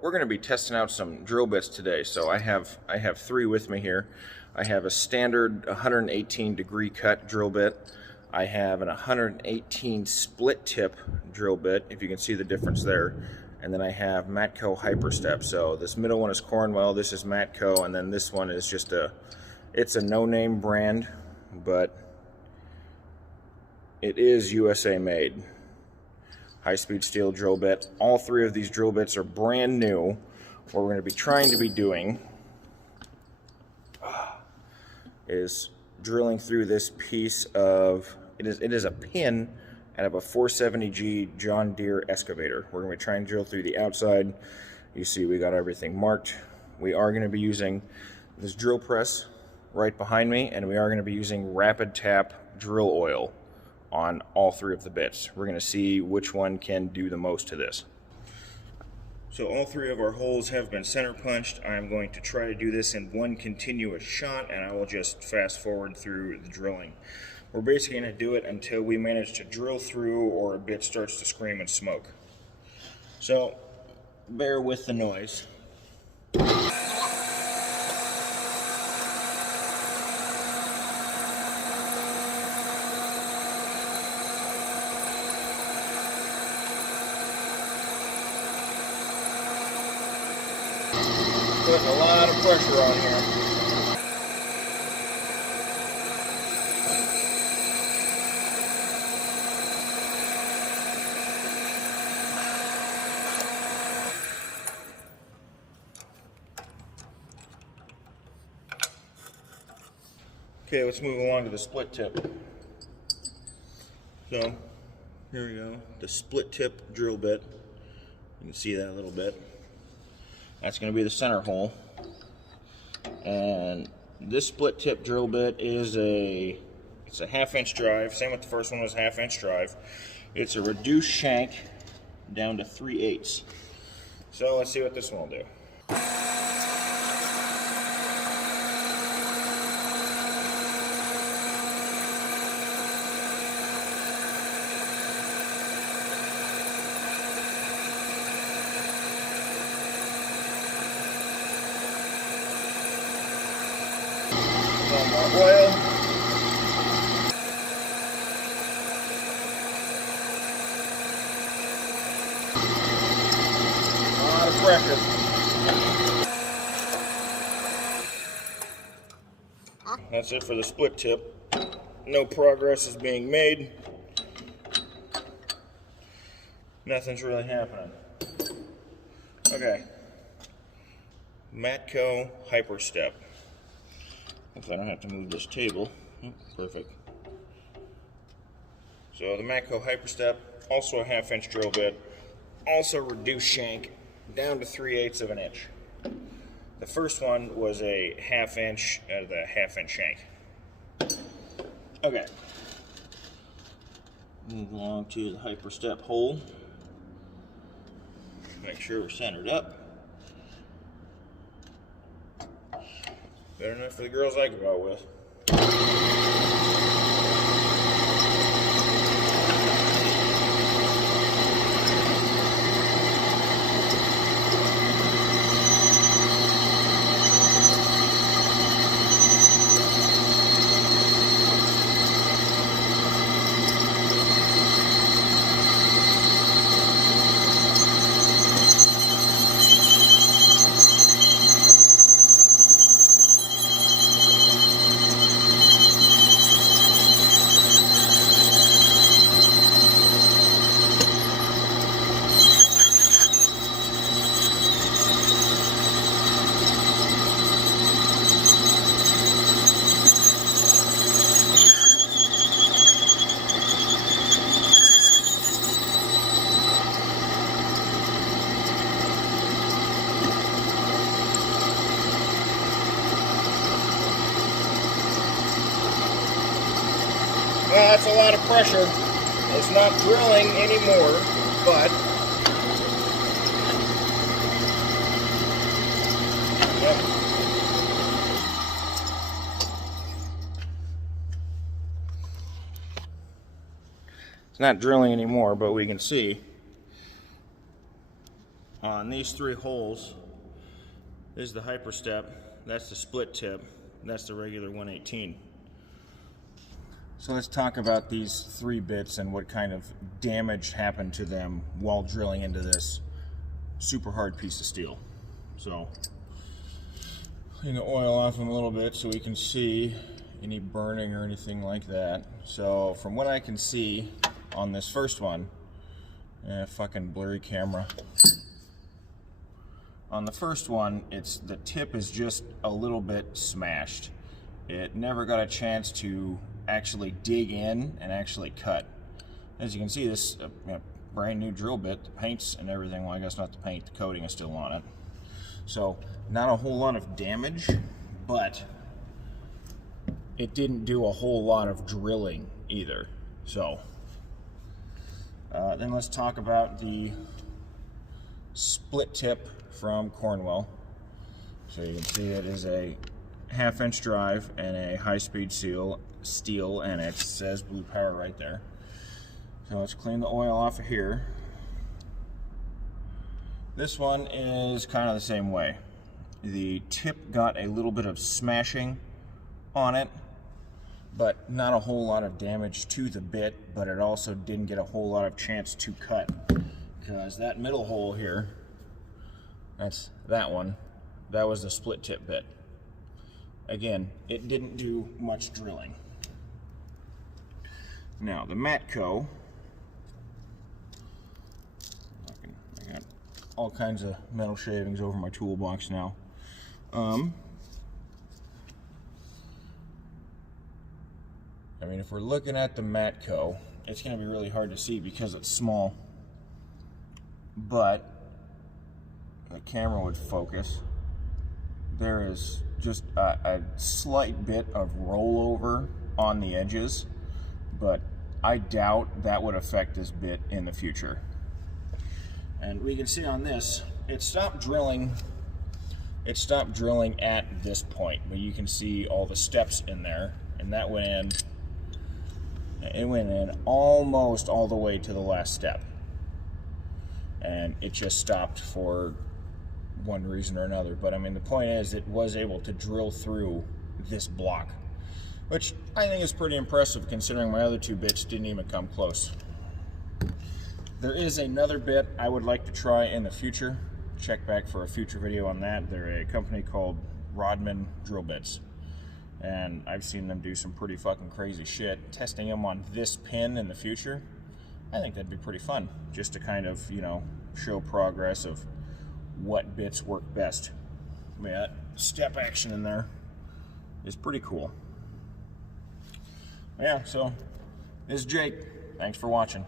we're going to be testing out some drill bits today. So I have three with me here. I have a standard 118 degree cut drill bit. I have an 118 split tip drill bit, if you can see the difference there. And then I have Matco hyperstep. So this middle one is Cornwell, this is Matco, and then this one is just it's a no-name brand, but it is USA made. High-speed steel drill bit. All three of these drill bits are brand new. What we're going to be trying to be doing is drilling through this piece of, it is a pin out of a 470G John Deere excavator. We're going to be trying to drill through the outside. You see we got everything marked. We are going to be using this drill press right behind me, and we are going to be using rapid tap drill oil on all three of the bits. We're going to see which one can do the most to this. So all three of our holes have been center punched. I'm going to try to do this in one continuous shot, and I will just fast forward through the drilling. We're basically going to do it until we manage to drill through or a bit starts to scream and smoke. So bear with the noise. Putting a lot of pressure on here. Okay, let's move along to the split tip. So, here we go, the split tip drill bit. You can see that a little bit. That's going to be the center hole. And this split tip drill bit is it's a 1/2 inch drive. Same with the first one was 1/2 inch drive. It's a reduced shank down to 3/8. So let's see what this one will do. More oil. A lot of pressure. That's it for the split tip. No progress is being made. Nothing's really happening. Okay. Matco hyperstep. Hopefully I don't have to move this table. Perfect. So the Matco hyperstep, also a 1/2 inch drill bit, also reduced shank down to 3/8 of an inch. The first one was a 1/2 inch out of the 1/2 inch shank. Okay. Move along to the hyperstep hole. Make sure we're centered up. Better enough for the girls I go out with. Well, that's a lot of pressure. It's not drilling anymore, but yep. It's not drilling anymore, but we can see on these 3 holes. This is the hyperstep, that's the split tip, and that's the regular 118. So let's talk about these 3 bits and what kind of damage happened to them while drilling into this super hard piece of steel. So, clean the oil off them a little bit so we can see any burning or anything like that. So, from what I can see on this first one, fucking blurry camera. On the first one, the tip is just a little bit smashed. It never got a chance to actually dig in and actually cut. As you can see, this brand new drill bit, the paints and everything, well, I guess not the paint, the coating is still on it. So not a whole lot of damage, but it didn't do a whole lot of drilling either. So then let's talk about the split tip from Cornwell. So you can see it is a 1/2-inch drive and a high-speed steel, and it says Blue Power right there. So let's clean the oil off of here. This one is kind of the same way. The tip got a little bit of smashing on it, but not a whole lot of damage to the bit, but it also didn't get a whole lot of chance to cut, because that middle hole here, that's that one, that was the split tip bit. Again, it didn't do much drilling. Now, the matco, I got all kinds of metal shavings over my toolbox now. I mean, if we're looking at the matco, it's going to be really hard to see because it's small, but the camera would focus. There is just a slight bit of rollover on the edges, but I doubt that would affect this bit in the future. And we can see on this, it stopped drilling at this point, but you can see all the steps in there, and that went in, it went in almost all the way to the last step, and it just stopped for one reason or another. But I mean, the point is, it was able to drill through this block, which I think is pretty impressive considering my other 2 bits didn't even come close. There is another bit I would like to try in the future. Check back for a future video on that. They're a company called Rodman Drill Bits, and I've seen them do some pretty fucking crazy shit. Testing them on this pin in the future, I think that'd be pretty fun, just to kind of, you know, show progress of what bits work best. I mean, that step action in there is pretty cool. Yeah, so this is Jake. Thanks for watching.